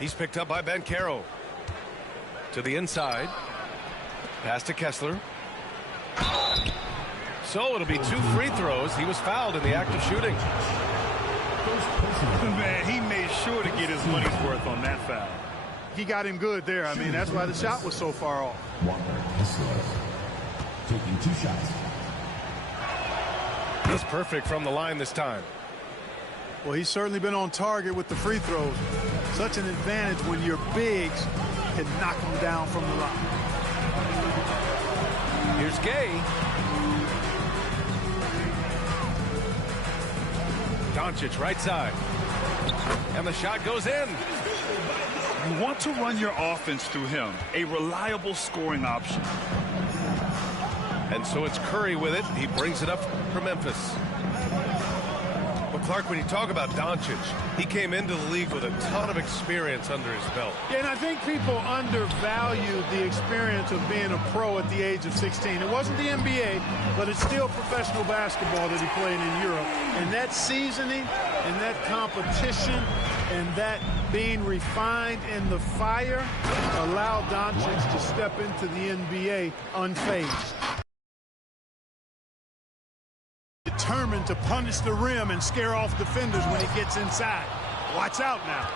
He's picked up by Banchero. To the inside. Pass to Kessler. So it'll be 2 free throws. He was fouled in the act of shooting. Man, he made sure to get his money's worth on that foul. He got him good there. I mean, that's why the shot was so far off. Taking 2 shots. He's perfect from the line this time. Well, he's certainly been on target with the free throws. Such an advantage when your bigs can knock them down from the line. Here's Gay. Doncic right side. And the shot goes in. You want to run your offense through him. A reliable scoring option. And so it's Curry with it. He brings it up for Memphis. Well, Clark, when you talk about Doncic, he came into the league with a ton of experience under his belt. Yeah, and I think people undervalue the experience of being a pro at the age of 16. It wasn't the NBA, but it's still professional basketball that he played in Europe. And that seasoning and that competition and that being refined in the fire allowed Doncic to step into the NBA unfazed. Determined to punish the rim and scare off defenders when he gets inside. Watch out now.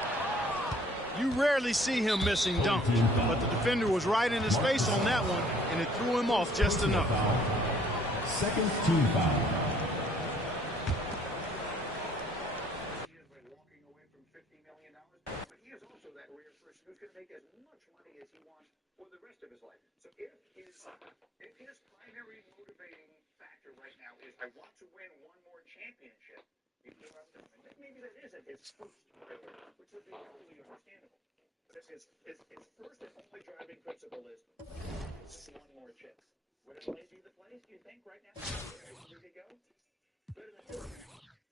You rarely see him missing dunks, but the defender was right in his face on that one, and it threw him off just enough. Second team foul. I want to win one more championship. Maybe that isn't his first priority, which would be totally understandable. But his first and only driving principle is one more chip. Would it may be the place, do you think, right now? Where you go? Better than Philly.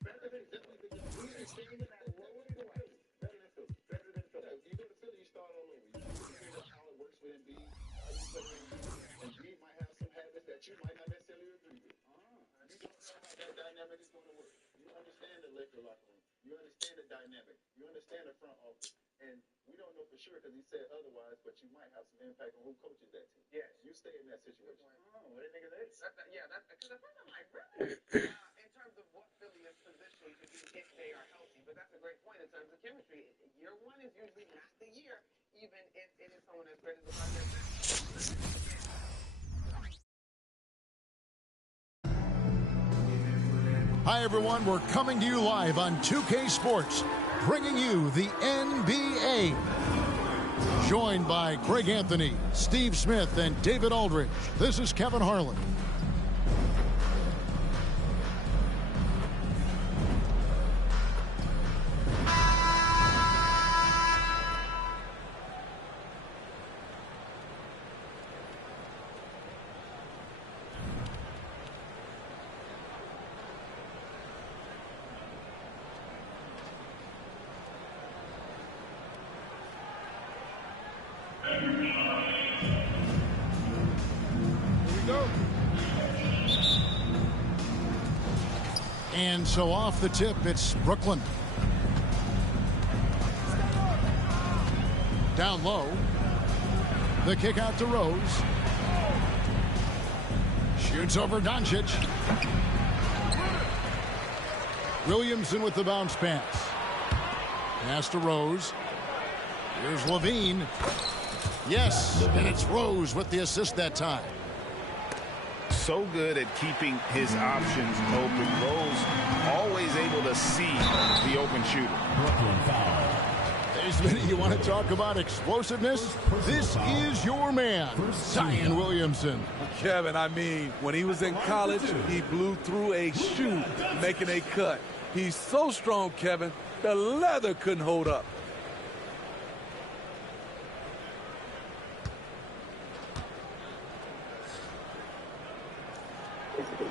Better than Philly. We're staying in that lower right. Better than Philly. Better than Philly. If you go to Philly, you start all over. You figure out how it works with Embiid, how you play with Embiid, and Embiid might have some habits that you might not necessarily agree with. You don't know how that dynamic is going to work. You understand the Laker locker room. You understand the dynamic. You understand the front office. And we don't know for sure because he said otherwise, but you might have some impact on who coaches that team. Yes. You stay in that situation. Oh, what do you think of this? Because at first I'm like, really? In terms of what Philly is positioned to do if they are healthy. But that's a great point in terms of chemistry. Year one is usually not the year, even if it is someone as great as LeBron. Hi, everyone. We're coming to you live on 2K Sports, bringing you the NBA. Joined by Craig Anthony, Steve Smith, and David Aldridge. This is Kevin Harlan. And so off the tip, it's Brooklyn. Down low. The kick out to Rose. Shoots over Doncic. Williamson with the bounce pass. Pass to Rose. Here's Levine. Yes, and it's Rose with the assist that time. So good at keeping his options open. Rose always able to see the open shooter. Brooklyn foul. Hey, you want to talk about explosiveness? This is your man, Zion Williamson. Kevin, I mean, when he was in college, he blew through a shoe, making a cut. He's so strong, Kevin, the leather couldn't hold up.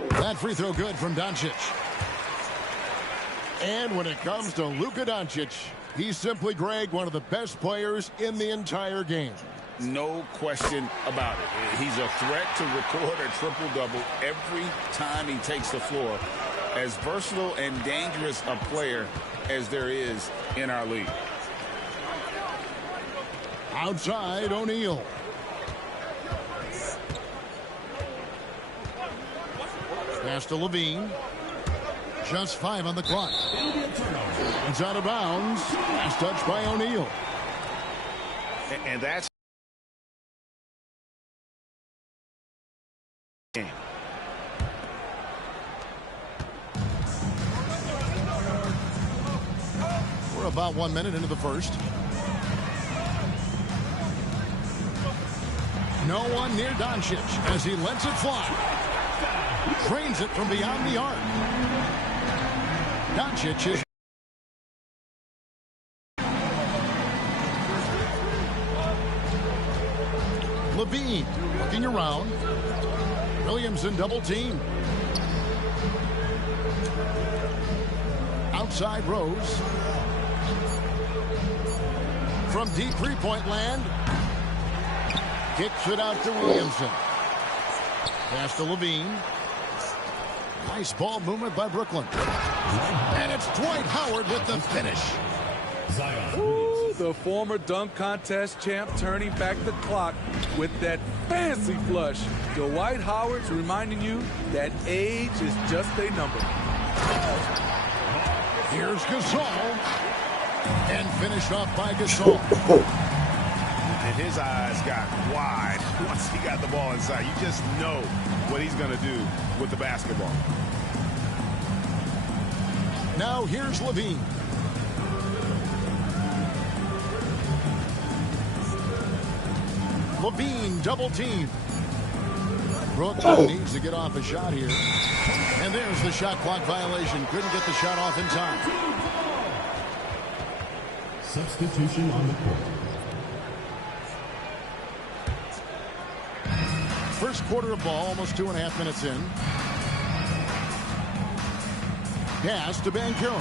That free throw good from Doncic. And when it comes to Luka Doncic, he's simply, Greg, one of the best players in the entire game. No question about it. He's a threat to record a triple-double every time he takes the floor. As versatile and dangerous a player as there is in our league. Outside, O'Neal. Pass to Levine. Just 5 on the clock. It's out of bounds. Last touch by O'Neal. And that's game. We're about 1 minute into the first. No one near Doncic as he lets it fly. Trains it from beyond the arc. Doncic is... Levine looking around. Williamson double team. Outside Rose. From deep three-point land. Kicks it out to Williamson. Pass to Levine. Nice ball movement by Brooklyn. And it's Dwight Howard with the finish. Ooh, the former dunk contest champ turning back the clock with that fancy flush. Dwight Howard's reminding you that age is just a number. Here's Gasol. And finished off by Gasol. And his eyes got wide once he got the ball inside. You just know what he's going to do with the basketball. Now here's Levine. Levine double team. Brooklyn needs to get off a shot here. And there's the shot clock violation. Couldn't get the shot off in time. Substitution on the court. First quarter of ball, almost 2.5 minutes in. Pass to Bankero.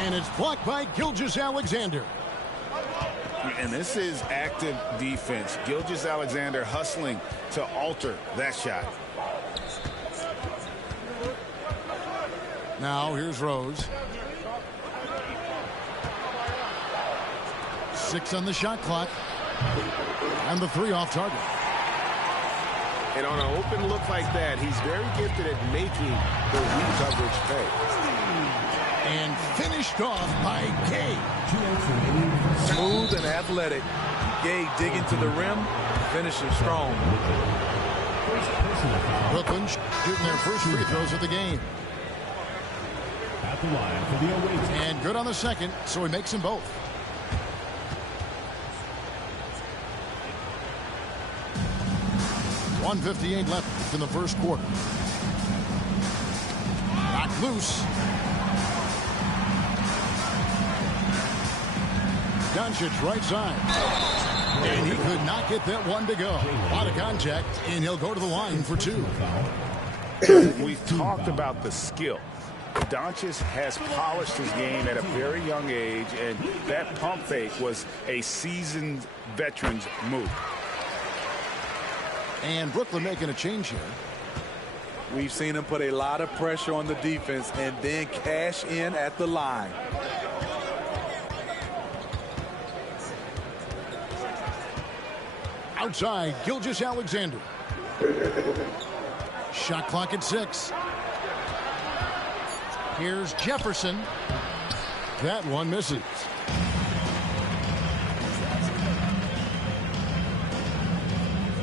And it's blocked by Gilgeous-Alexander. And this is active defense. Gilgeous-Alexander hustling to alter that shot. Now here's Rose. 6 on the shot clock. And the 3 off target. And on an open look like that, he's very gifted at making the weak coverage pay. And finished off by Gay. Smooth and athletic. Gay digging to the rim, finishing strong. Brooklyn shooting their first free throws of the game. At the line for the away team. And good on the second, so he makes them both. .158 left in the first quarter. Knocked loose. Doncic right side. And he could not get that one to go. A lot of contact, and he'll go to the line for 2. We've talked about the skill. Doncic has polished his game at a very young age, and that pump fake was a seasoned veteran's move. And Brooklyn making a change here. We've seen him put a lot of pressure on the defense and then cash in at the line. Outside, Gilgeous-Alexander. Shot clock at 6. Here's Jefferson. That one misses.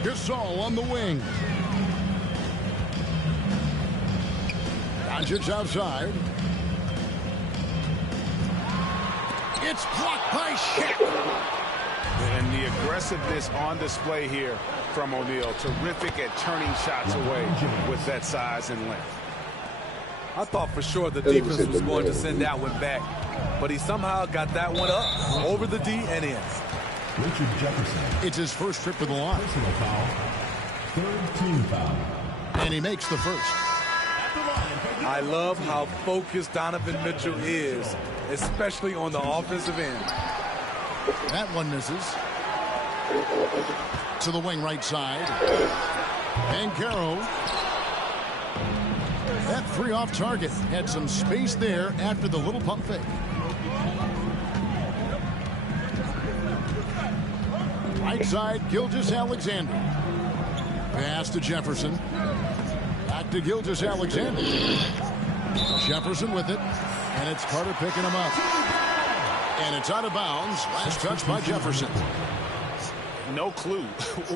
Gasol on the wing. Doncic outside. It's blocked by Shaq. And the aggressiveness on display here from O'Neal. Terrific at turning shots away with that size and length. I thought for sure the defense was going to send that one back, but he somehow got that one up over the D and in. Richard Jefferson. It's his first trip to the line. Personal foul. Third team foul. And he makes the first. I love how focused Donovan Mitchell is, especially on the offensive end. That one misses. To the wing right side. Bankero. That 3 off target. Had some space there after the little pump fake. Right side, Gilgeous-Alexander. Pass to Jefferson. Back to Gilgeous-Alexander. Jefferson with it. And it's Carter picking him up. And it's out of bounds. Last touch by Jefferson. No clue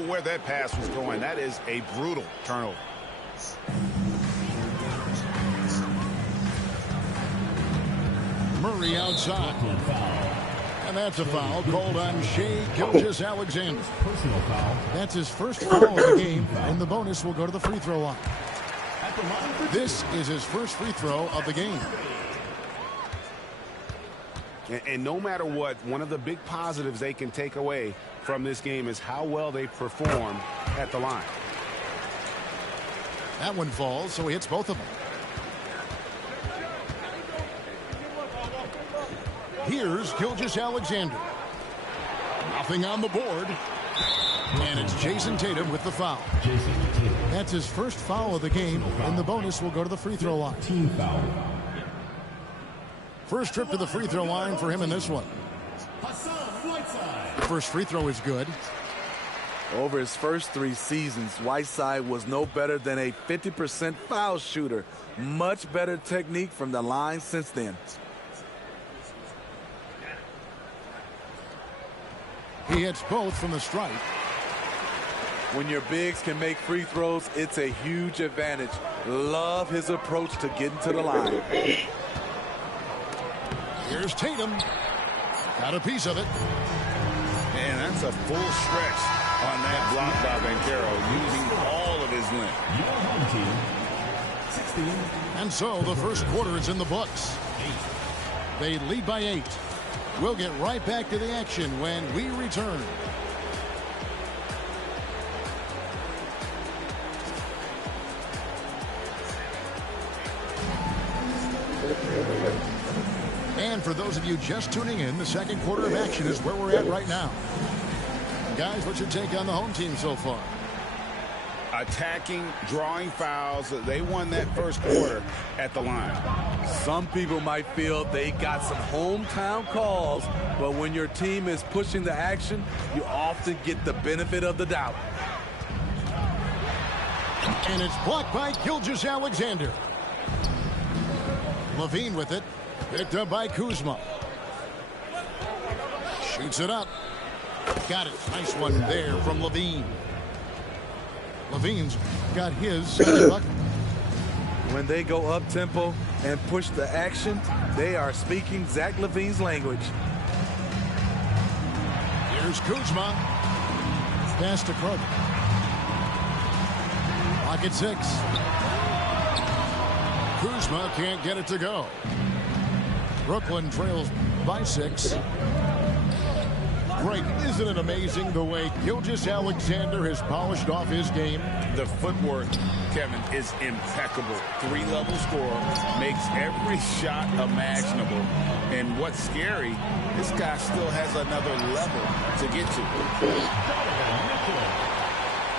where that pass was going. That is a brutal turnover. Murray outside. And that's a foul called on Shai Gilgeous-Alexander. That's his first foul of the game, and the bonus will go to the free throw line. This is his first free throw of the game. And no matter what, one of the big positives they can take away from this game is how well they perform at the line. That one falls, so he hits both of them. Here's Gilgeous-Alexander. Nothing on the board. And it's Jason Tatum with the foul. That's his first foul of the game, and the bonus will go to the free throw line. Team foul. First trip to the free throw line for him in this one. First free throw is good. Over his first 3 seasons, Whiteside was no better than a 50% foul shooter. Much better technique from the line since then. He hits both from the stripe. When your bigs can make free throws, it's a huge advantage. Love his approach to getting to the line. Here's Tatum. Got a piece of it. And that's a full stretch on that block by Banchero, using all of his length. Your home team, 16. And so the first quarter is in the books. They lead by 8. We'll get right back to the action when we return. And for those of you just tuning in, the second quarter of action is where we're at right now. Guys, what's your take on the home team so far? Attacking, drawing fouls. They won that first quarter at the line. Some people might feel they got some hometown calls, but when your team is pushing the action, you often get the benefit of the doubt. And it's blocked by Gilgeous-Alexander. Levine with it. Picked up by Kuzma. Shoots it up. Got it. Nice one there from Levine. Levine's got his second bucket. When they go up-tempo and push the action, they are speaking Zach LaVine's language. Here's Kuzma. Pass to Krug. Pocket 6. Kuzma can't get it to go. Brooklyn trails by 6. Greg, isn't it amazing the way Gilgeous-Alexander has polished off his game? The footwork, Kevin, is impeccable. 3-level scorer, makes every shot imaginable. And what's scary, this guy still has another level to get to.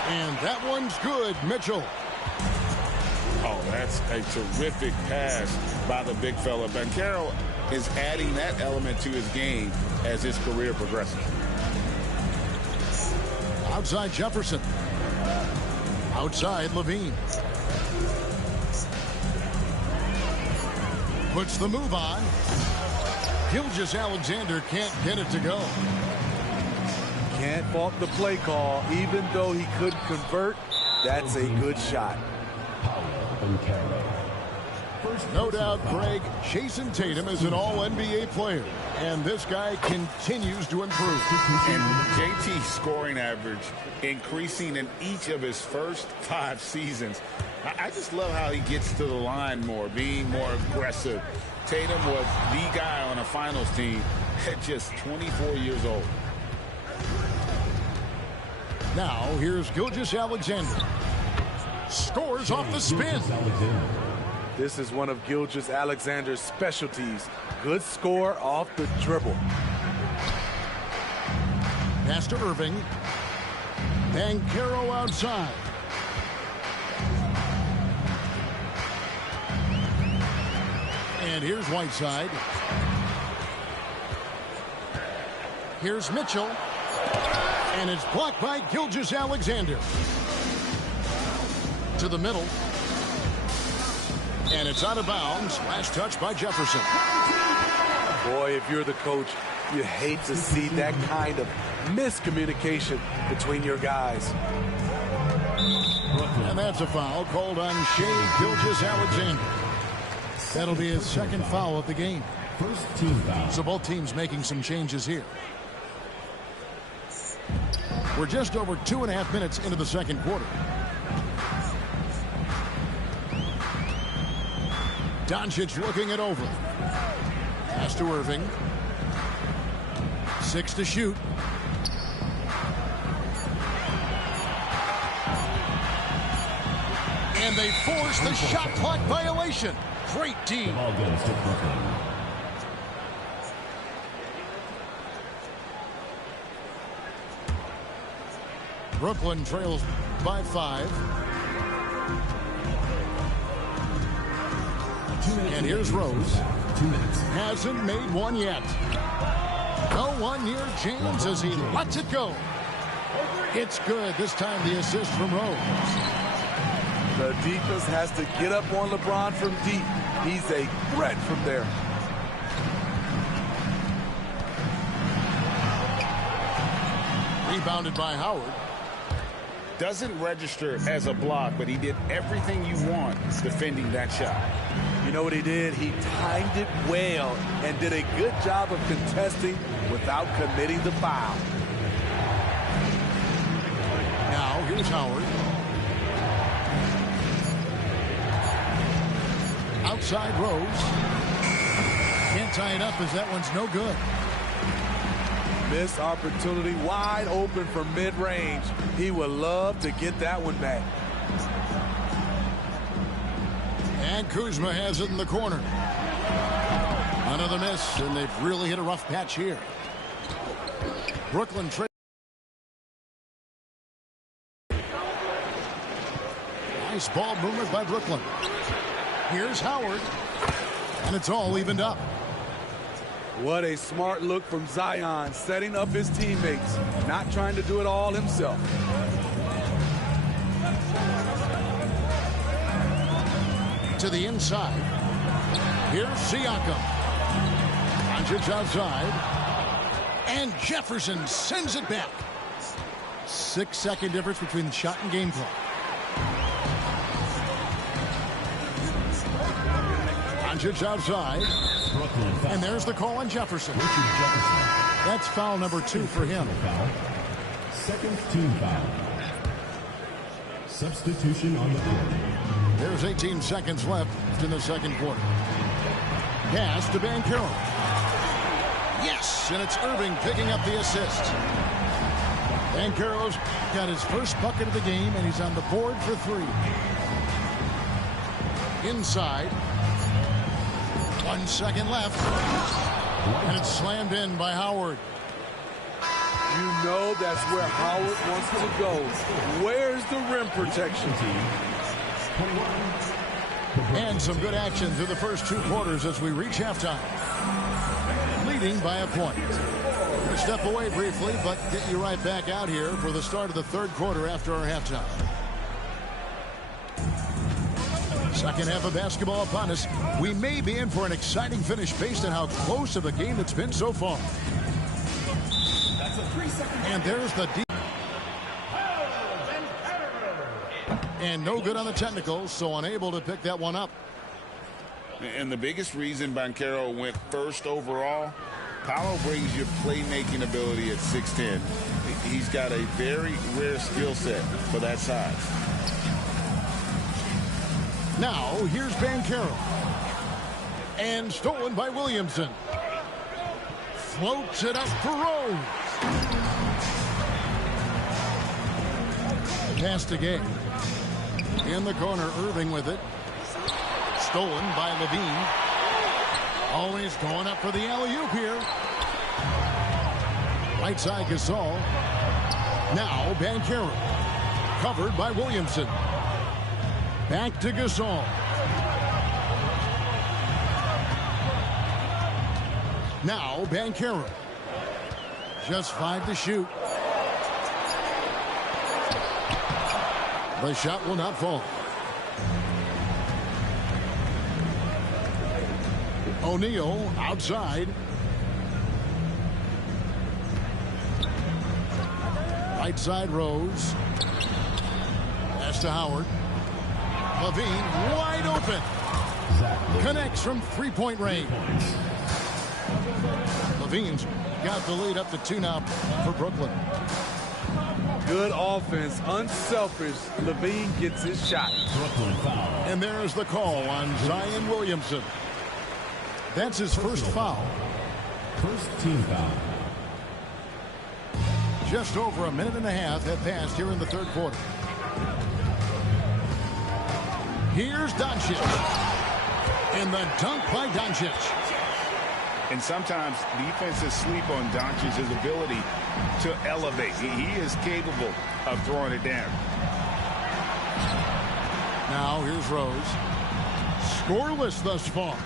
And that one's good, Mitchell. Oh, that's a terrific pass by the big fella. Banchero is adding that element to his game as his career progresses. Outside Jefferson. Outside Levine. Puts the move on. Gilgeous-Alexander can't get it to go. Can't fault the play call. Even though he couldn't convert, that's a good shot. No doubt, Greg, Jason Tatum is an all-NBA player, and this guy continues to improve. And JT's scoring average increasing in each of his first 5 seasons. I just love how he gets to the line more, being more aggressive. Tatum was the guy on a finals team at just 24 years old. Now, here's Gilgeous-Alexander. Scores off the spin. This is one of Gilgeous-Alexander's specialties. Good score off the dribble. Pass to Irving. Banchero outside. And here's Whiteside. Here's Mitchell. And it's blocked by Gilgeous-Alexander. To the middle. And it's out of bounds. Last touch by Jefferson. Boy, if you're the coach, you hate to see that kind of miscommunication between your guys. And that's a foul called on Shea Gilgeous-Alexander. That'll be his second foul of the game. First team foul. So both teams making some changes here. We're just over 2.5 minutes into the second quarter. Doncic looking it over. Pass to Irving. 6 to shoot. And they force the shot clock violation. Great team. Ball goes to Brooklyn. Brooklyn trails by 5. And here's Rose. 2 minutes. Hasn't made one yet. No one near James as he lets it go. It's good. This time the assist from Rose. The defense has to get up on LeBron from deep. He's a threat from there. Rebounded by Howard. Doesn't register as a block, but he did everything you want defending that shot. You know what he did? He timed it well and did a good job of contesting without committing the foul. Now here's Howard. Outside Rose. Can't tie it up as that one's no good. Missed opportunity, wide open from mid-range. He would love to get that one back. And Kuzma has it in the corner. Another miss, and they've really hit a rough patch here. Brooklyn trade. Nice ball movement by Brooklyn. Here's Howard. And it's all evened up. What a smart look from Zion, setting up his teammates, not trying to do it all himself. To the inside. Here's Siakam. Doncic outside. And Jefferson sends it back. 6-second difference between the shot and game clock. Doncic outside. And there's the call on Jefferson. That's foul number 2 for him. Second team foul. Substitution on the court. There's 18 seconds left in the second quarter. Pass to Banchero. Yes, and it's Irving picking up the assist. Banchero's got his first bucket of the game, and he's on the board for 3. Inside. 1 second left. And it's slammed in by Howard. You know that's where Howard wants to go. Where's the rim protection? And some good action through the first 2 quarters as we reach halftime. Leading by a point. We're going to step away briefly, but get you right back out here for the start of the third quarter after our halftime. Second half of basketball upon us. We may be in for an exciting finish based on how close of a game it's been so far. And there's the deep. And no good on the technicals, so unable to pick that one up. And the biggest reason Banchero went first overall, Paolo brings you playmaking ability at 6'10". He's got a very rare skill set for that size. Now, here's Banchero. And stolen by Williamson. Floats it up for Rose. Pass to Gay. In the corner, Irving with it. Stolen by Levine. Always going up for the alley-oop here. Right side Gasol. Now Banchero. Covered by Williamson. Back to Gasol. Now Banchero. Just 5 to shoot. The shot will not fall. O'Neal outside. Right side Rose. Pass to Howard. Levine wide open. Connects from three-point range. Levine's got the lead up to 2 now for Brooklyn. Good offense, unselfish. Levine gets his shot. Brooklyn foul. And there's the call on Zion Williamson. That's his first foul. First team foul. Just over a minute and a half have passed here in the third quarter. Here's Doncic. And the dunk by Doncic. And sometimes defenses sleep on Doncic's ability to elevate. He is capable of throwing it down. Now here's Rose. Scoreless thus far.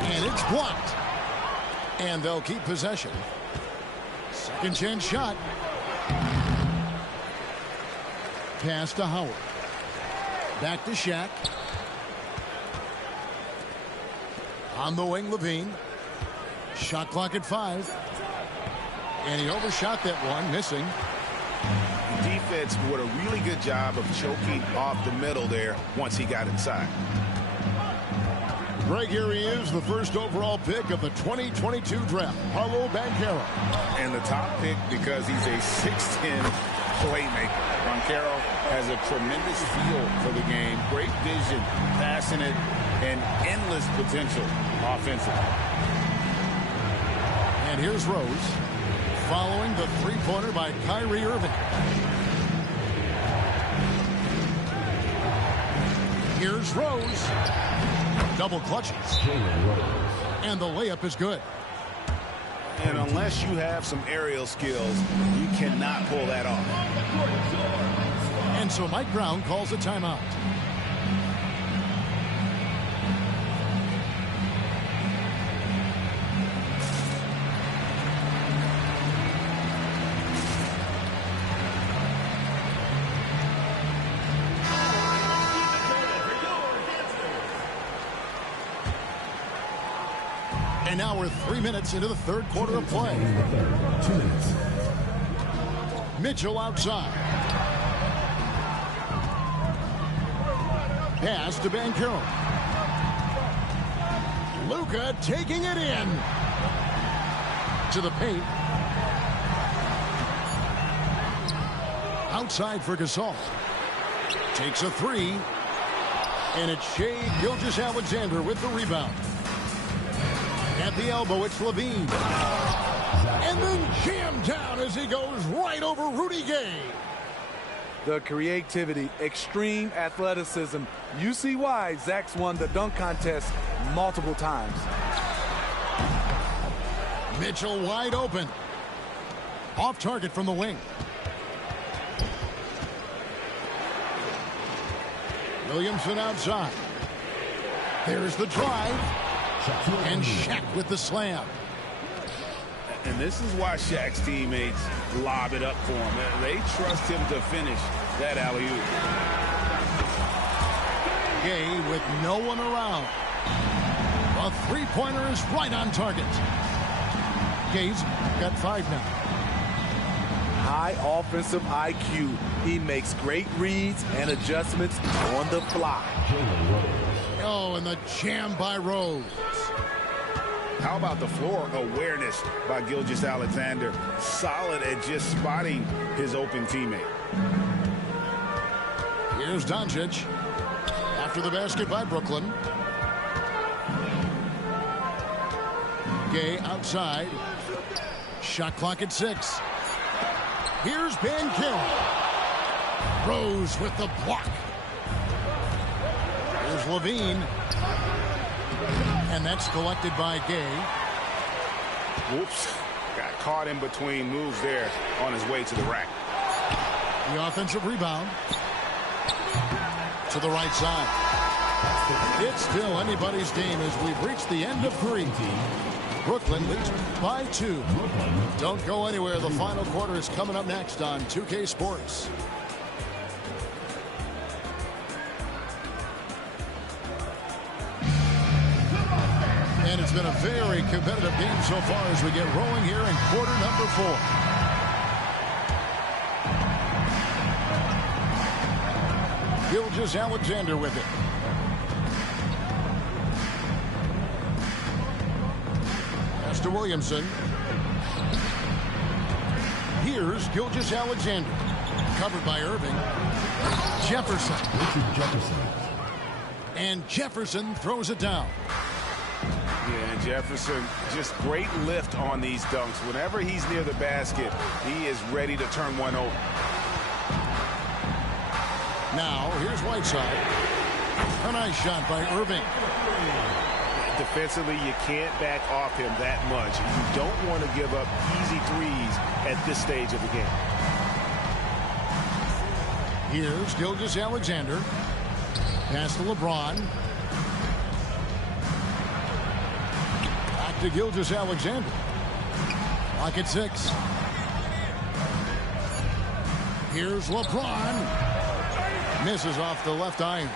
And it's blocked. And they'll keep possession. Second chance shot. Pass to Howard. Back to Shaq. On the wing, Levine. Shot clock at 5. And he overshot that one, missing. Defense did a really good job of choking off the middle there once he got inside. Greg, here he is, the first overall pick of the 2022 draft, Paolo Banchero. And the top pick because he's a 6'10 playmaker. Banchero has a tremendous feel for the game, great vision, passing it, and endless potential offensively. And here's Rose, following the three-pointer by Kyrie Irving. Here's Rose. Double clutches. And the layup is good. And unless you have some aerial skills, you cannot pull that off. And so Mike Brown calls a timeout. And now we're 3 minutes into the third quarter of play. 2 minutes. Mitchell outside. Pass to Banchero. Luka taking it in. To the paint. Outside for Gasol. Takes a 3. And it's Shai Gilgeous-Alexander with the rebound. At the elbow, it's Levine. And then jammed down as he goes right over Rudy Gay. The creativity, extreme athleticism. You see why Zach's won the dunk contest multiple times. Mitchell wide open. Off target from the wing. Williamson outside. There's the drive. And Shaq with the slam. And this is why Shaq's teammates lob it up for him. They trust him to finish that alley-oop. Gay with no one around. A three-pointer is right on target. Gay's got 5 now. High offensive IQ. He makes great reads and adjustments on the fly. Oh, and the jam by Rose. How about the floor awareness by Gilgeous-Alexander? Solid at just spotting his open teammate. Here's Doncic. After the basket by Brooklyn. Gay outside. Shot clock at 6. Here's Banchero. Rose with the block. Here's Levine. And that's collected by Gay. Whoops. Got caught in between moves there on his way to the rack. The offensive rebound. To the right side. It's still anybody's game as we've reached the end of 3. Brooklyn leads by 2. Don't go anywhere. The final quarter is coming up next on 2K Sports. And it's been a very competitive game so far as we get rolling here in quarter number 4. Gilgeous-Alexander with it. Pass to Williamson. Here's Gilgeous-Alexander. Covered by Irving. Jefferson. And Jefferson throws it down. Yeah, Jefferson, just great lift on these dunks. Whenever he's near the basket, he is ready to turn one over. Now, here's Whiteside. A nice shot by Irving. Defensively, you can't back off him that much. You don't want to give up easy threes at this stage of the game. Here's Gilgeous-Alexander. Pass to LeBron. Back to Gilgeous-Alexander. Lock at 6. Here's LeBron. Misses off the left iron.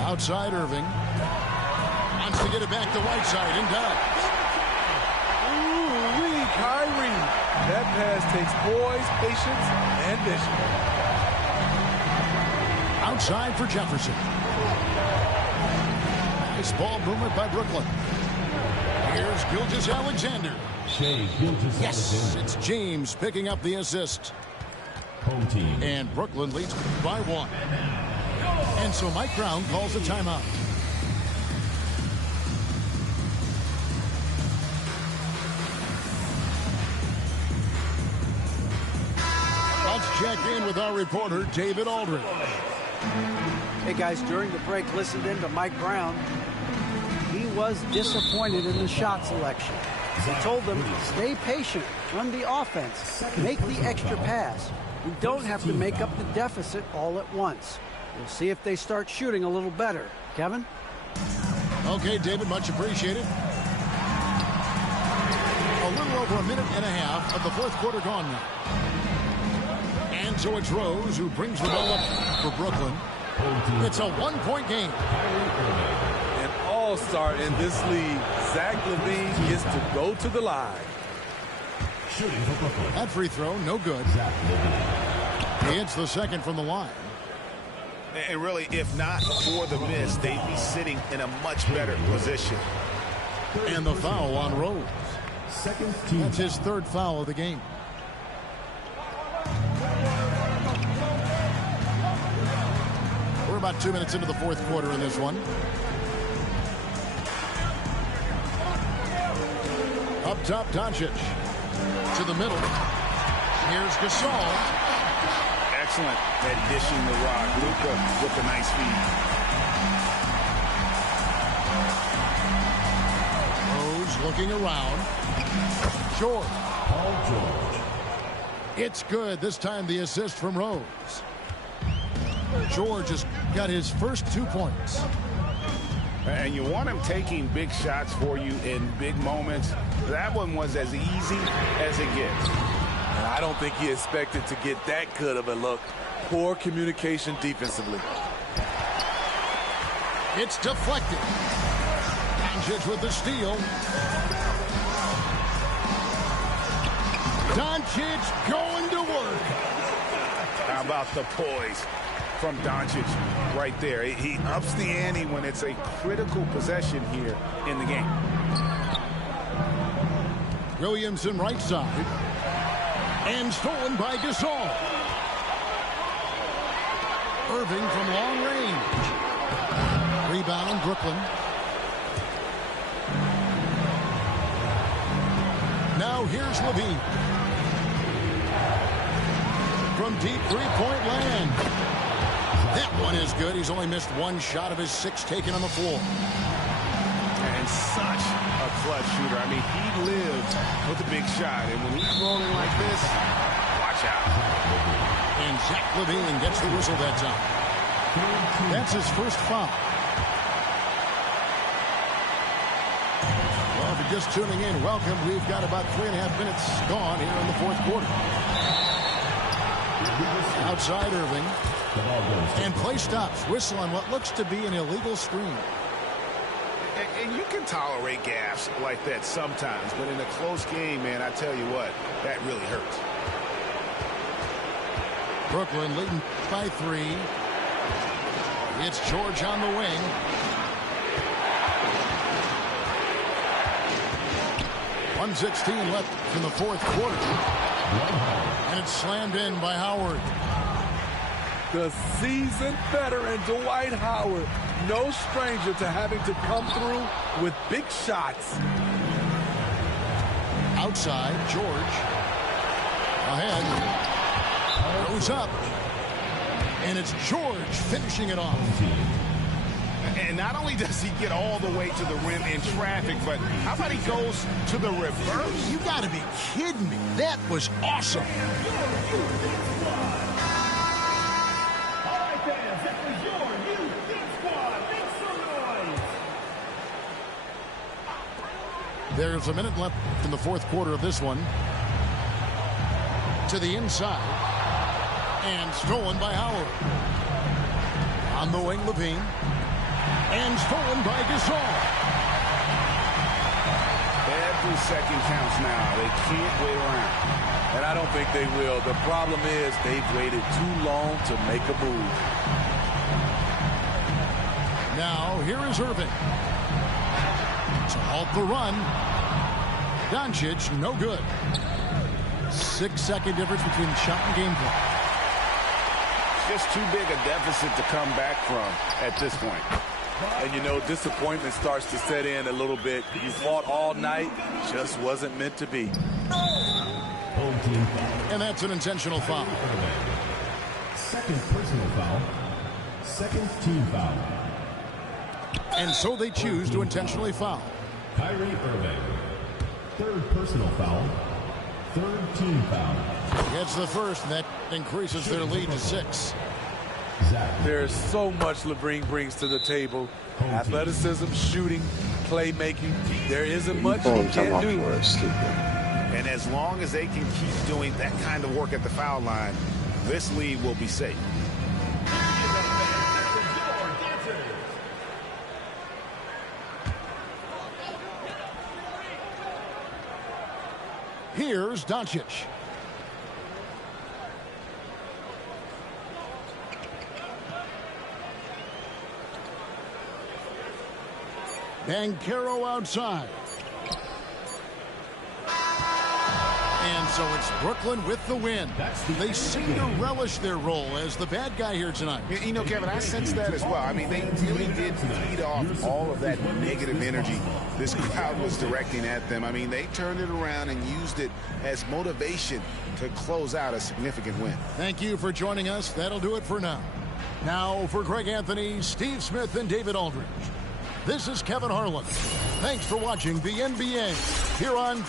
Outside Irving. Wants to get it back to Whiteside and does. Ooh-wee, Kyrie. That pass takes poise, patience, and vision. Outside for Jefferson. Nice ball movement by Brooklyn. Here's Gilgeous-Alexander. Yes, it's James picking up the assist. Home team. And Brooklyn leads by 1. And so Mike Brown calls a timeout. Let's check in with our reporter, David Aldridge. Hey, guys, during the break, listened in to Mike Brown. He was disappointed in the shot selection. He told them, stay patient, run the offense, make the extra pass. We don't have to make up the deficit all at once. We'll see if they start shooting a little better. Kevin? Okay, David, much appreciated. A little over a minute and a half of the fourth quarter gone now. And so it's Rose who brings the ball up for Brooklyn. It's a one-point game. An all-star in this league, Zach LaVine gets to go to the line. That free throw, no good. He hits the second from the line. And really, if not for the miss, they'd be sitting in a much better position. And the foul on Rose. That's his third foul of the game. We're about 2 minutes into the fourth quarter in this one. Up top, Doncic. To the middle. Here's Gasol. Excellent at dishing the rock. Luka with a nice feed. Rose looking around. George. Paul George. It's good. This time the assist from Rose. George has got his first 2 points. And you want him taking big shots for you in big moments. That one was as easy as it gets. And I don't think he expected to get that good of a look. Poor communication defensively. It's deflected. Doncic with the steal. Doncic going to work. How about the poise from Doncic right there? He ups the ante when it's a critical possession here in the game. Williamson right side. And stolen by Gasol. Irving from long range. Rebound Brooklyn. Now here's LaVine. From deep three-point land. That one is good. He's only missed one shot of his 6 taken on the floor. And such a clutch shooter. I mean, he lives with a big shot. And when he's rolling like this, watch out. And Zach LaVine gets the whistle that time. That's his first foul. if you're just tuning in, welcome. We've got about 3.5 minutes gone here in the fourth quarter. Outside Irving. And play stops. Whistle on what looks to be an illegal screen. And you can tolerate gaffes like that sometimes, but in a close game, man, I tell you what, that really hurts. Brooklyn leading by 3. It's George on the wing. .116 left in the fourth quarter. And it's slammed in by Howard. The seasoned veteran Dwight Howard, no stranger to having to come through with big shots. Outside, George. Ahead. Goes up. And it's George finishing it off. And not only does he get all the way to the rim in traffic, but how about he goes to the reverse? You got to be kidding me. That was awesome. There's a minute left in the fourth quarter of this one. To the inside. And stolen by Howard. On the wing, Levine. And stolen by Gasol. Every second counts now. They can't wait around. And I don't think they will. The problem is they've waited too long to make a move. Now, here is Irving. To halt the run. Doncic, no good. 6-second difference between shot and game clock. Just too big a deficit to come back from at this point. And you know, disappointment starts to set in a little bit. You fought all night, just wasn't meant to be. And that's an intentional foul. Second personal foul. Second team foul. And so they choose to intentionally foul. Kyrie Irving. Third personal foul. Third team foul. Gets the first, and that increases their lead to 6. There's so much LeBron brings to the table. Athleticism, shooting, playmaking. There isn't much he can't do. And as long as they can keep doing that kind of work at the foul line, this lead will be safe. Here's Doncic. Banchero outside. And so it's Brooklyn with the win. They seem to relish their role as the bad guy here tonight. You know, Kevin, I sense that as well. I mean, they really did feed off all of that negative energy this crowd was directing at them. I mean, they turned it around and used it as motivation to close out a significant win. Thank you for joining us. That'll do it for now. Now for Greg Anthony, Steve Smith, and David Aldridge. This is Kevin Harlan. Thanks for watching the NBA here on